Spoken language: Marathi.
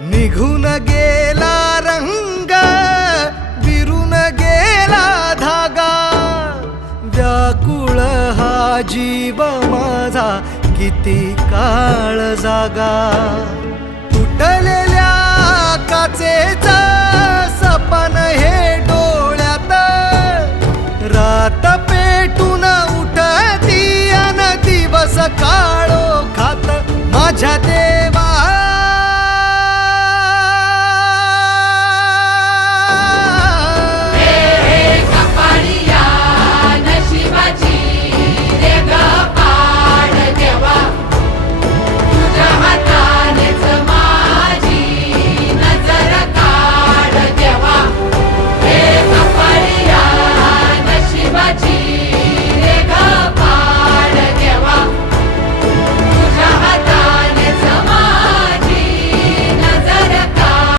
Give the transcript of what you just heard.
निघून गेला रंग, विरून गेला धागा, व्याकुळ हा जीव माझा किती काळ जागा.